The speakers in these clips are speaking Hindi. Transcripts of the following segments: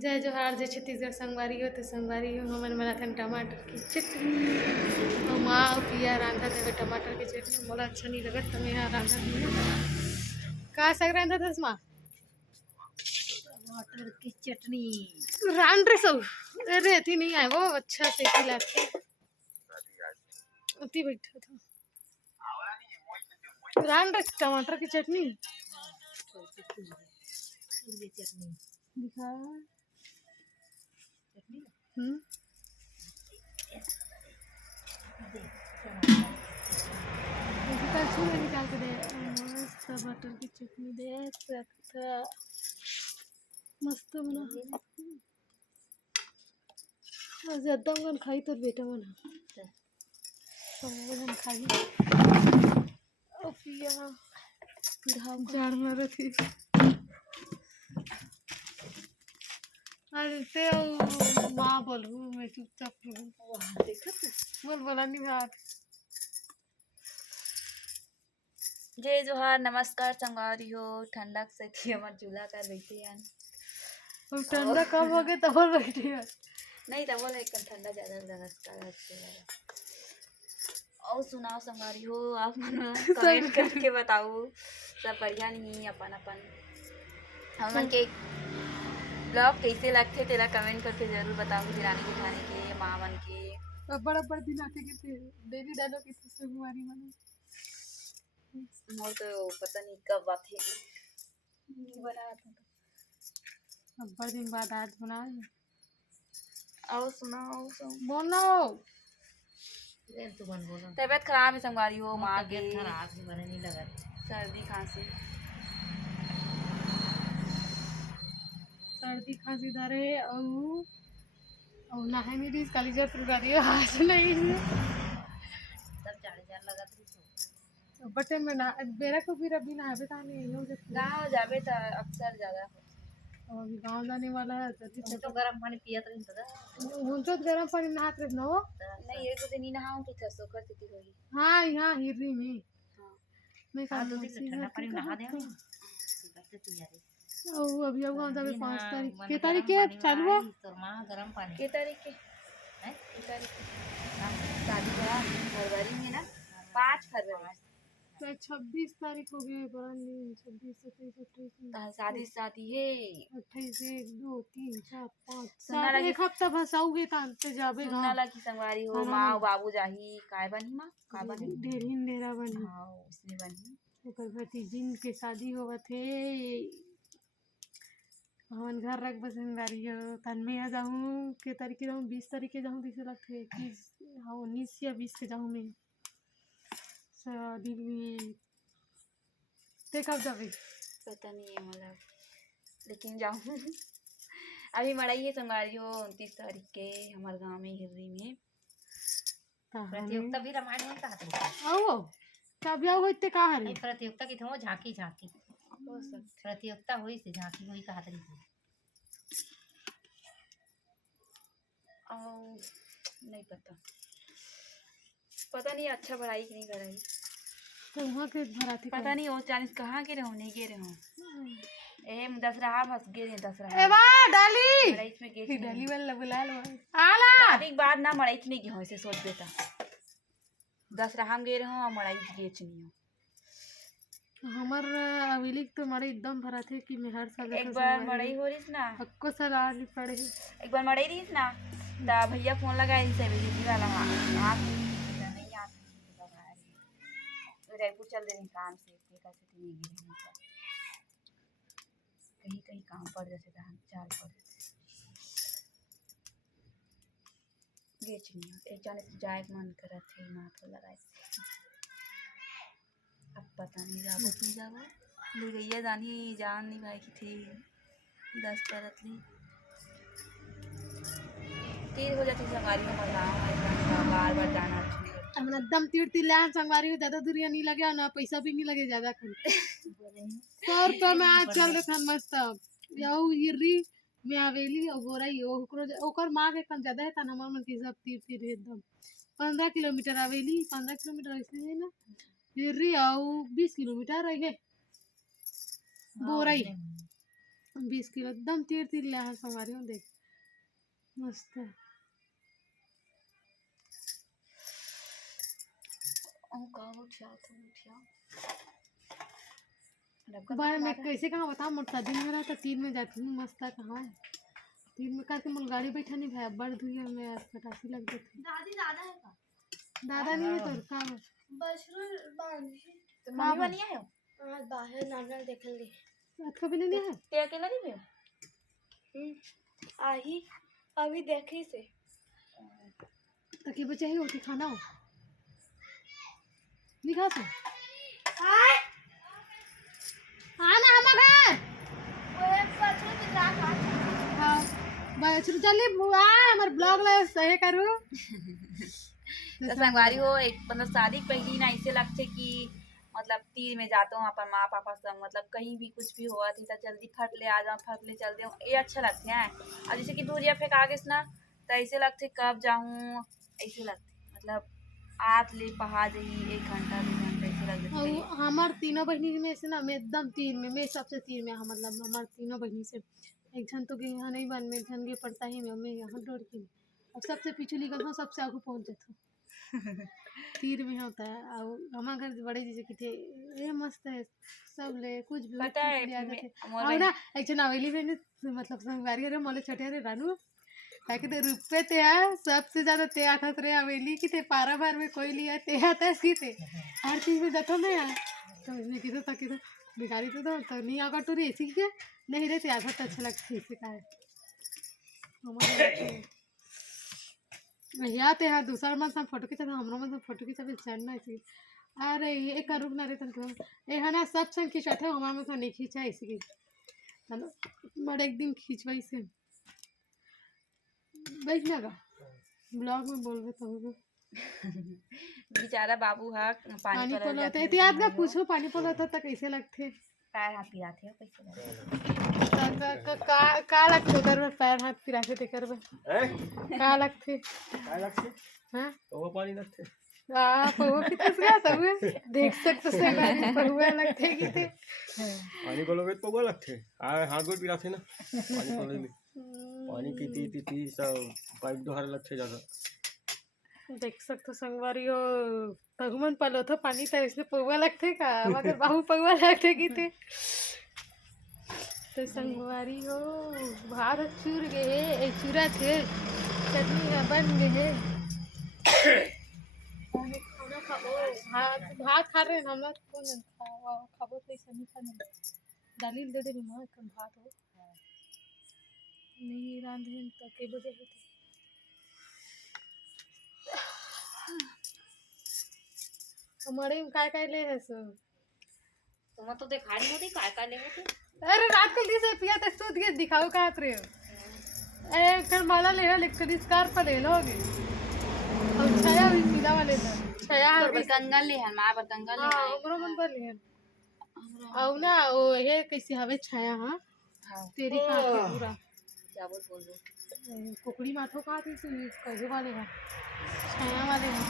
जय जोहार जय छत्तीसगढ़ संगवारी हो तो संगवारी हो हमन बनाथन टमाटर की चटनी और माँ और पिया रांधा देवे टमाटर की चटनी मोला अच्छा नहीं लगत तो मैं यहाँ रांधा दूँ का सग रांधा दस माँ टमाटर की चटनी रान रे सब अरे अति नहीं आए वो अच्छा से खिलाते अति बैठा था रान रे टमाटर की चटनी चटनी दिखा चटनी कल में निकाल के दे मस्त टमाटर की चटनी दे सकता मस्त बना आज एकदम गन खाई तो बेटा बना सब खाई और पिया घाम झाड़ में रखी आज ते माँ बोलू मैं चुपचाप रहूँ देखत बोल बोला नहीं बात जय जोहार नमस्कार संगवारी हो ठंडा से थी हमार चूल्हा कर बैठे हैं अब ठंडा कब हो गया तब बोल बैठी है नहीं तब बोले एक ठंडा ज़्यादा नमस्कार और सुनाओ संगवारी हो आप कमेंट करके बताओ सब बढ़िया नहीं अपन अपन हमन के ब्लॉग कैसे लगते तेरा कमेंट करके जरूर बताओ हिरानी दिखाने के माँ मन के बड़ा दिन आते के डेली डालो कि हमारी मन मोर तो पता नहीं कब बात है बना अब बड़े दिन बाद आज बनाए और सुनाओ बोलो तबीयत खराब है संगवारी हो माँ के नहीं लगा सर्दी खांसी धरे और नहाए नहीं रही कलीजा तुरगारी आज नहीं तब 4,000 लगा बटे में ना बेरा को फिर अभी नहावे का नहीं हो गाँव जाबे तो अक्सर ज़्यादा और अभी गाँव जाने वाला है तो गर्म पानी पियत रही तो तो गर्म पानी नहाते रहे हो नहीं एक दो दिन ही नहाऊं कि थसो कर देती होगी हाँ यहाँ हिरनी में हाँ मैं हाँ कहा तो ठंडा पानी नहा दे और अभी अब गाँव जावे 5 तारीख के तारीख के चालू है तो मां गर्म पानी के तारीख के हैं के तारीख के शादी का फरवरी में ना 5 फरवरी तो 26 तारीख हो गई 26 27 28 शादी है 28 1 2 3 4 5 सुनना 7 लगी एक हफ्ता फंसाओगे तानते जाबे सुनना लगी संगवारी हो माँ और बाबू जाही काय बनी माँ का बनी डेढ़ डेरा बनी हाँ उसमें बनी ओकर भतीजिन के शादी होवत है हमन घर रख बसंगारी हो तन में आ जाऊँ के तारीख जाऊँ 20 तारीख के जाऊँ दिसे लगते 21 हाँ 19 या 20 के जाऊँ मैं शादी में ते कब जाबे पता नहीं है मतलब लेकिन जाऊँ अभी मड़ाई है संगवारी हो 29 तारीख के हमारे गांव में हिर्री में प्रतियोगिता भी रामायण में कहा था आओ कब जाओ होते कहाँ है नहीं प्रतियोगिता की थो झांकी झांकी हो सकता प्रतियोगिता हुई से झांकी हुई कहा था नहीं पता नहीं अच्छा पढ़ाई कि नहीं कराई तो वहाँ के भराती पता नहीं और 40 कहाँ के रहो नहीं गे रहो ए दसरा फंस गे रे दसरा ए वाह डाली मड़ाई में गे डाली वाला बुला लो आला शादी के बाद ना मड़ाई नहीं गे हो ऐसे सोच बेटा दसरा हम गे रहो और मड़ाई गे नहीं हो हमार अवेली तो मड़े एकदम भरा थे कि मैं हर साल एक बार मड़ाई हो रही ना हक्को साल आनी पड़े एक बार मड़ाई रही ना ता भैया फोन लगाए से बिजली वाला वहाँ नहीं रायपुर चल रहे काम से कैसे नहीं गिरे कहीं कहीं काम पड़ जाते थे चाल पड़ जाते गेच नहीं एक जाने से जाए मन करा थे माथ लगाए अब पता नहीं जाबो नहीं जाबो ले गई जानी जान नहीं भाई की थी 10 परत ली तीर हो जाती संगारी में बार बार जाना हमने एकदम तीर लान संगवारी हो ज्यादा दूरिया नहीं लगे ना पैसा भी नहीं लगे ज्यादा खन 100 रुपया में आज चल रहे खन मस्त याऊ हिर्री में आवेली और गोराई ओकर माँ के कन ज्यादा है तन हमार मन के सब तीर एकदम 15 किलोमीटर आवेली 15 किलोमीटर ऐसे है ना हिर्री और 20 किलोमीटर है गोराई 20 किलो एकदम तीर तीर ले आया संगवारी हो देख मस्त है। बार मैं कैसे कहाँ बता मोटा दिन में रहा तो 3 में जाती हूँ मस्त है कहाँ है 3 में करके मुल गाड़ी बैठा नहीं भाई बड़ धुई में पटासी लग गई थी। दादी दादा है का दादा नहीं है तो काम है बशरुल बांधी तो मम्मी बनिया है आज बाहर नानल देखल ली अच्छा भी नहीं है ते अकेला नहीं है आही अभी देखी से ताकि बचे ही होती खाना हो नहीं खा तो हाय आना हम घर वो एक पत्थर की राख आ हाँ बस चलिए बुआ हमारे ब्लॉग में सही करूँ तो संगवारी हो एक मतलब शादी पहली ना ऐसे लगते कि मतलब तीर में जाता हूँ अपन माँ पापा सब मतलब कहीं भी कुछ भी हुआ थी तो जल्दी फट ले आ जाऊँ फट ले चल दे ये अच्छा लगते हैं। और जैसे कि दूरिया फेंक आगे से ना तो ऐसे लगते कब जाऊँ ऐसे लगते मतलब आत ले पहा जाइए 1 घंटा 2 घंटा ऐसे लग जाते हैं। हमार तीनों बहनी में से ना मैं एकदम तीर में मैं सबसे तीर में हाँ मतलब हमार तीनों बहनी से एक जन तो के यहाँ नहीं बन में जन के पड़ता ही मैं यहाँ दौड़ के अब सबसे पीछे निकल हूँ सबसे आगे पहुँच जाता हूँ तीर में होता है और हमारे घर बड़े जैसे कि थे ये मस्त है सब ले कुछ भी पता है और ना एक नवेली में मतलब संगवारी अरे मोले छोटे अरे रानू ताकि ते रुपये ते है सबसे ज्यादा ते आता रे हवेली की ते पारा भर में कोई लिया ते आता है सी ते हर चीज में देखो ना यार तो इसने किधर तक किधर भिखारी तो नहीं अगर टूरी ऐसी क्या नहीं रहती आता तो अच्छा लगता है इसे का है या ते हाँ दूसरा मन सब फोटो खींचा हमरो मन सब फोटो खींचा चढ़ना ऐसी अरे ये करूँ ना रे तन ये है ना सब संग खींचाते हमारे में नहीं खींचा इसी की बड़े एक दिन खींचवाई से बैठना का ब्लॉग में बोल रहे तो बेचारा बाबू हा पानी पलाते इतिहास का पूछो पानी पलाता था कैसे लगते पैर हाथ पिराते हो कैसे का लगते कर पैर हाथ पिराते थे कर का लगते हाँ वो पानी लगते पहुआ कितने से आता हुए देख सकते से पहुआ लगते कि थे पानी को लोगे तो वो लगते हाथ गोल पिराते ना पानी को लोगे पानी पीती सब पाइप दोहर लगते ज़्यादा देख सकते संगवारी हो भगवान पलो तो पानी था इसमें पौवा लगते का मगर बाहु पौवा लगते कि थे तो संगवारी हो भात चूर गए चूरा थे चटनी बन गए खाना खाओ भात खा रहे हैं हम लोग कौन खाओ तो ऐसा नहीं खाना दालील दे दे माँ कम भात हो नहीं रांधे तो के बजे होते हमारे में काय ले है सो तुम तो देखा नहीं होती काय ले होती अरे रात को से पिया तो सूत के दिखाओ कहाँ रहे हो ए कल माला ले इलेक्ट्रिक स्कार्फ ले लोगे और छाया भी पीला वाले था छाया पर कंगन ले हन मां पर कंगन ले हां हमरो मन पर ले औ ना ओ हे कैसे हवे छाया हां तेरी का पूरा क्या बोल दो कुकड़ी माथो का थी कैसे वाले का छाया वाले का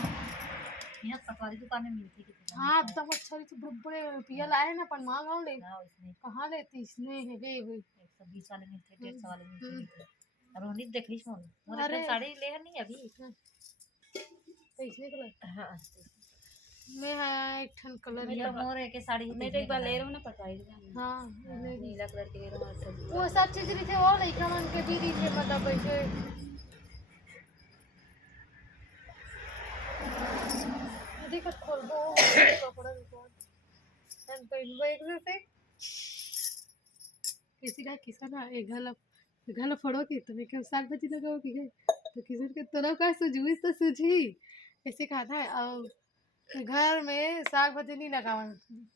यहाँ पटवारी दुकान में मिलती कितनी हाँ एकदम अच्छा भी तो बड़े पिया लाए ना पर मांग ले हाँ उसमें कहाँ लेती इसने है वे 120 वाले मिलते 150 वाले मिलते रोहित देख ली मोर मोर अरे। एक साड़ी ले नहीं अभी तो इसने कलर हाँ मैं है एक ठन कलर ये मोर एक साड़ी नहीं तो एक बार ले रहा हूं ना पटवाई दुकान हाँ नीला कलर के ले रहा हूं वो सब चीज रही थे वो लड़का मन के भी रही थे मतलब ऐसे देखो खोल दो कपड़ा दुकान एंड पहन एक से किसी का ना एक घाला फड़ो की तुम्हें क्या साग भाजी लगाओ की तो किसी के तरह का सुझी तो सुझी ऐसे कहा था और घर में साग भाजी नहीं लगावा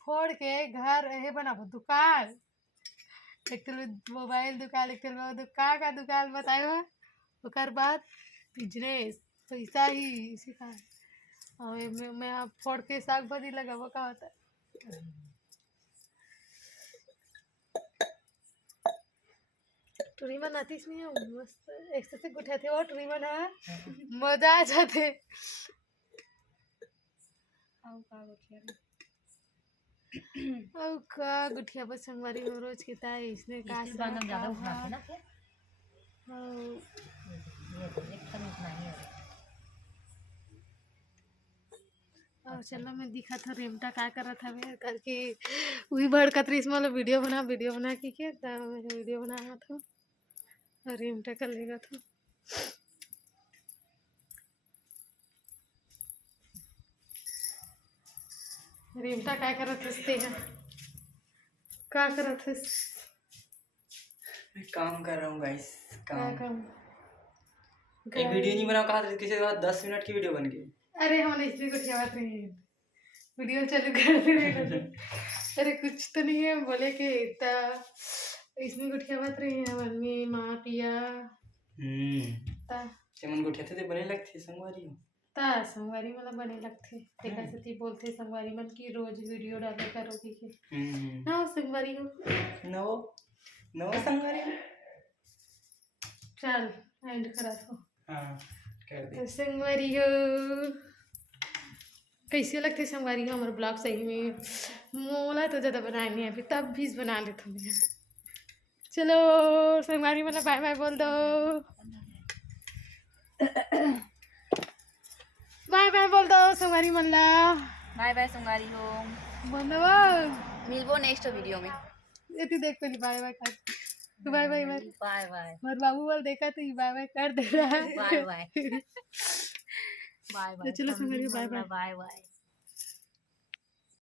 फोड़ के घर ये बनाबो दुकान एक तो मोबाइल दुकान एक तो दुकान का दुकान बताए ओकर बाद बिजनेस पैसा ही इसी का और मैं फोड़ के साग भाजी लगाबो का होता है टूरी बनाती नहीं है मस्त एक से गुठे थे और टूरी बना मजा आ जाते और का गुठिया पर संगवारी हो रोज के ताई इसने का स्टील बांगम ज्यादा उठना है ना फिर और ये तो एक कम उठना ही है चलो मैं दिखा था रेमटा का कर रहा था मैं करके वही भड़कत रही इसमें वीडियो बना के क्या था मैं वीडियो बना रहा था और रेमटा कर लेगा था रेमटा क्या कर रहा था क्या कर रहा था मैं काम कर रहा हूँ गाइस क्या काम काम एक वीडियो नहीं बना कहा था किसी के बाद 10 मिनट की वीडियो बन गई अरे हम इसलिए कुछ बात नहीं है वीडियो चालू कर दे रहे अरे कुछ तो नहीं है बोले कि इतना इसमें कुछ क्या बात रही है मम्मी माँ पिया ता मन गुठिया थे बने लगते संगवारी ता संगवारी मतलब बने लगते देखा सती बोलते संगवारी मन की रोज वीडियो डाले करोगी कि ना संगवारी हो नव संगवारी चल एंड करा दो हाँ कर दे तो संगवारी हो कैसे लगते संगवारी हो हमारे ब्लॉग सही में मोला तो ज़्यादा बनाए नहीं अभी तब भी बना लेता हूँ चलो संगवारी मतलब बाय बाय बोल दो बाय बाय बोल दो संगवारी मल्ला बाय बाय संगवारी हो बोल दो मिलबो नेक्स्ट वीडियो में ये तू देख पहले बाय बाय कर तू bye bye bye bye bye मर बाबू बोल देखा तो बाय बाय कर दे रहा है बाय बाय बाय बाय चलो संगवारी बाय बाय बाय बाय